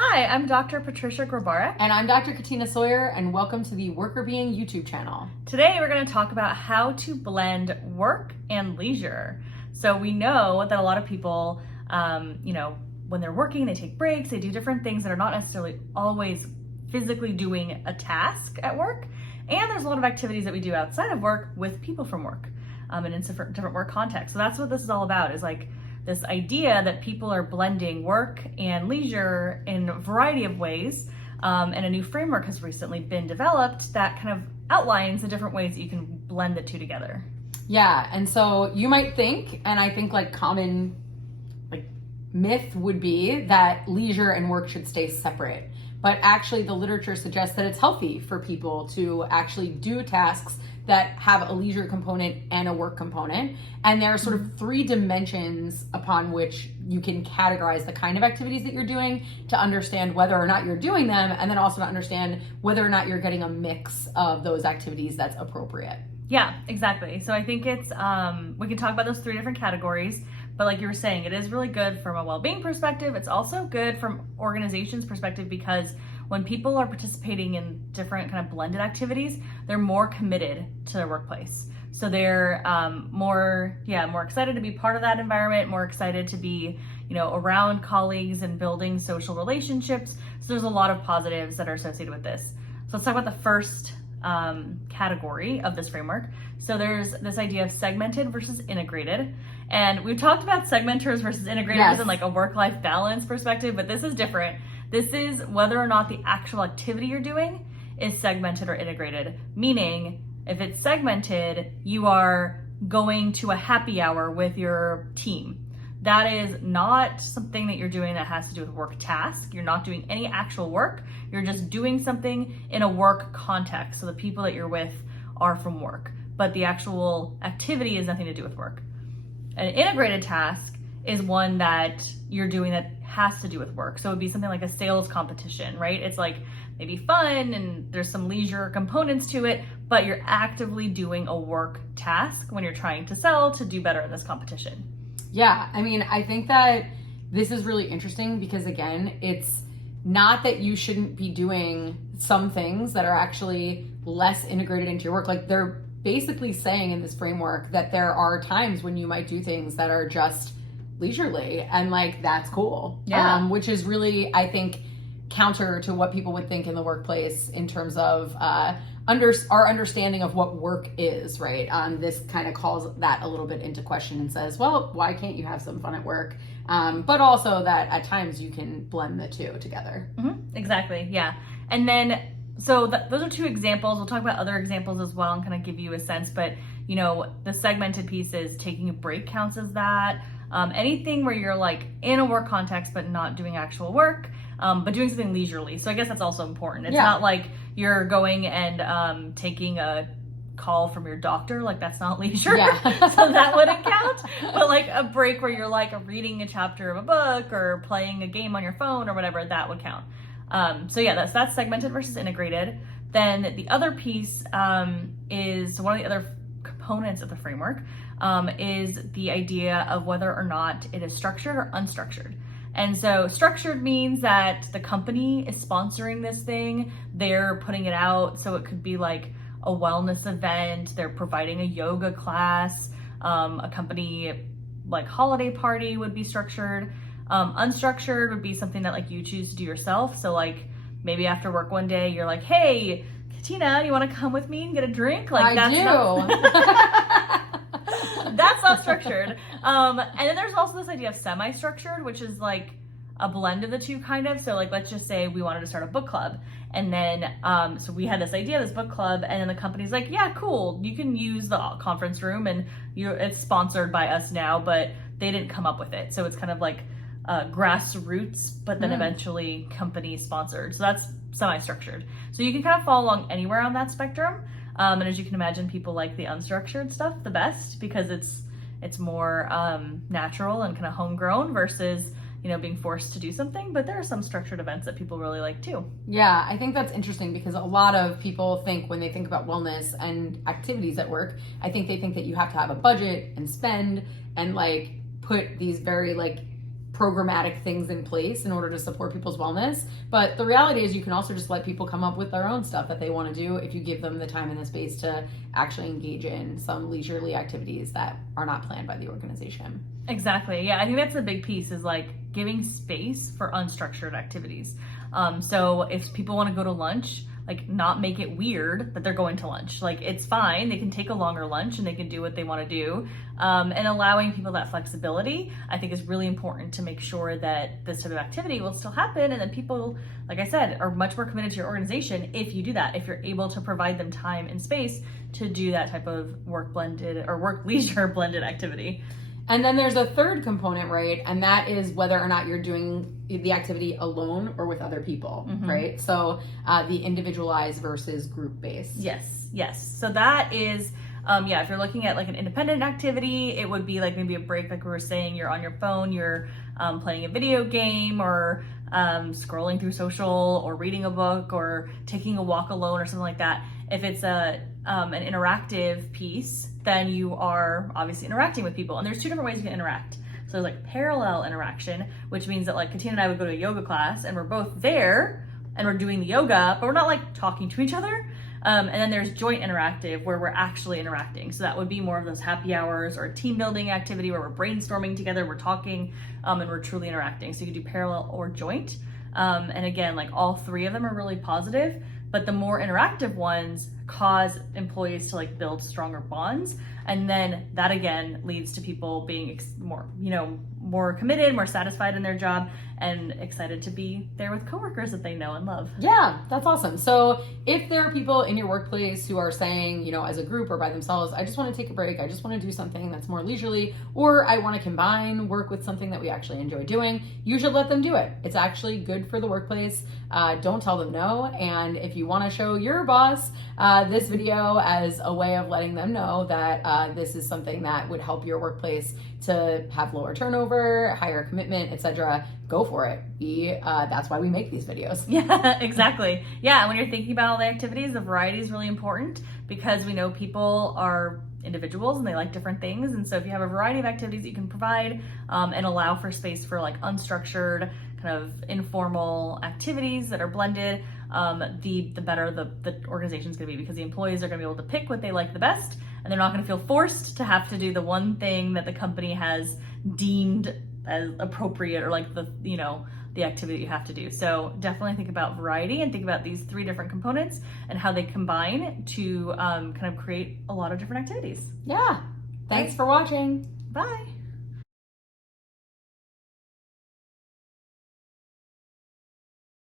Hi, I'm Dr. Patricia Grabarek. And I'm Dr. Katina Sawyer, and welcome to the Worker Being YouTube channel. Today we're going to talk about how to blend work and leisure. So we know that a lot of people, when they're working, they take breaks, they do different things that are not necessarily always physically doing a task at work. And there's a lot of activities that we do outside of work with people from work and in different work contexts. So that's what this is all about, is like this idea that people are blending work and leisure in a variety of ways. And a new framework has recently been developed that kind of outlines the different ways that you can blend the two together. Yeah, and so you might think, and I think common myth would be that leisure and work should stay separate. But actually the literature suggests that it's healthy for people to actually do tasks that have a leisure component and a work component. And there are sort of three dimensions upon which you can categorize the kind of activities that you're doing to understand whether or not you're doing them, and then also to understand whether or not you're getting a mix of those activities that's appropriate. Yeah, exactly. So I think it's, we can talk about those three different categories, but like you were saying, it is really good from a well-being perspective. It's also good from organizations' perspective, because when people are participating in different kind of blended activities, they're more committed to their workplace. So they're more excited to be part of that environment, more excited to be, around colleagues and building social relationships. So there's a lot of positives that are associated with this. So let's talk about the first category of this framework. So there's this idea of segmented versus integrated. And we've talked about segmenters versus integrators in like a work-life balance perspective, but this is different. This is whether or not the actual activity you're doing is segmented or integrated. Meaning, if it's segmented, you are going to a happy hour with your team. That is not something that you're doing that has to do with work task. You're not doing any actual work. You're just doing something in a work context. So the people that you're with are from work, but the actual activity has nothing to do with work. An integrated task is one that you're doing that has to do with work. So it would be something like a sales competition, right? It's like maybe fun and there's some leisure components to it, but you're actively doing a work task when you're trying to sell to do better in this competition. Yeah, I mean, I think that this is really interesting because, again, it's not that you shouldn't be doing some things that are actually less integrated into your work. Like, they're basically saying in this framework that there are times when you might do things that are just leisurely, and that's cool. Yeah. Which is really, I think, counter to what people would think in the workplace in terms of our understanding of what work is, right? This kind of calls that a little bit into question and says, well, why can't you have some fun at work? But also that at times you can blend the two together. Mm-hmm. Exactly, yeah. And then, so those are two examples. We'll talk about other examples as well and kind of give you a sense, but the segmented piece is taking a break counts as that. Anything where you're in a work context but not doing actual work, but doing something leisurely. So I guess that's also important. It's not like you're going and taking a call from your doctor, that's not leisure. Yeah. So that wouldn't count. But a break where you're reading a chapter of a book or playing a game on your phone or whatever, that would count. So yeah, that's segmented versus integrated. Then the other piece is one of the other components of the framework is the idea of whether or not it is structured or unstructured. And so structured means that the company is sponsoring this thing, they're putting it out, so it could be a wellness event, they're providing a yoga class, a company holiday party would be structured. Unstructured would be something that you choose to do yourself. So maybe after work one day you're like, hey, Katina, you want to come with me and get a drink? I do. That's not structured. And then there's also this idea of semi-structured, which is a blend of the two kind of. So let's just say we wanted to start a book club. And then, so we had this idea, this book club, and then the company's like, yeah, cool. You can use the conference room and it's sponsored by us now, but they didn't come up with it. So it's kind of grassroots, but then eventually company sponsored. So that's semi-structured. So you can kind of fall along anywhere on that spectrum. And as you can imagine, people like the unstructured stuff the best because it's more natural and kind of homegrown versus being forced to do something. But there are some structured events that people really like too. Yeah, I think that's interesting because a lot of people think when they think about wellness and activities at work, I think they think that you have to have a budget and spend and put these very programmatic things in place in order to support people's wellness. But the reality is you can also just let people come up with their own stuff that they want to do if you give them the time and the space to actually engage in some leisurely activities that are not planned by the organization. Exactly. Yeah, I think that's a big piece, is like giving space for unstructured activities. So if people want to go to lunch, like not make it weird that they're going to lunch. Like it's fine. They can take a longer lunch and they can do what they want to do. And allowing people that flexibility, I think, is really important to make sure that this type of activity will still happen. And then people, like I said, are much more committed to your organization if you do that, if you're able to provide them time and space to do that type of work blended or work leisure blended activity. And then there's a third component, right? And that is whether or not you're doing the activity alone or with other people, right? So the individualized versus group based. Yes. So that is, if you're looking at like an independent activity, it would be like maybe a break, like we were saying, you're on your phone, you're playing a video game, or scrolling through social, or reading a book, or taking a walk alone, or something like that. If it's an interactive piece, then you are obviously interacting with people. And there's two different ways you can interact. So there's like parallel interaction, which means that like Katina and I would go to a yoga class and we're both there and we're doing the yoga, but we're not like talking to each other. And then there's joint interactive, where we're actually interacting. So that would be more of those happy hours or a team building activity where we're brainstorming together, we're talking, and we're truly interacting. So you can do parallel or joint. And again, like all three of them are really positive, but the more interactive ones cause employees to like build stronger bonds. And then that again leads to people being more committed, more satisfied in their job, and excited to be there with coworkers that they know and love. Yeah, that's awesome. So if there are people in your workplace who are saying, as a group or by themselves, I just want to take a break, I just want to do something that's more leisurely, or I want to combine work with something that we actually enjoy doing, you should let them do it. It's actually good for the workplace. Don't tell them no. And if you want to show your boss this video as a way of letting them know that this is something that would help your workplace to have lower turnover, higher commitment, etc., go for it. That's why we make these videos. Yeah, exactly. Yeah, when you're thinking about all the activities, the variety is really important, because we know people are individuals and they like different things. And so if you have a variety of activities that you can provide and allow for space for like unstructured, kind of informal activities that are blended, the better the organization's going to be, because the employees are going to be able to pick what they like the best, and they're not going to feel forced to have to do the one thing that the company has deemed as appropriate, or like the activity you have to do. So definitely think about variety and think about these three different components and how they combine to kind of create a lot of different activities. Yeah. Thanks for watching. Bye.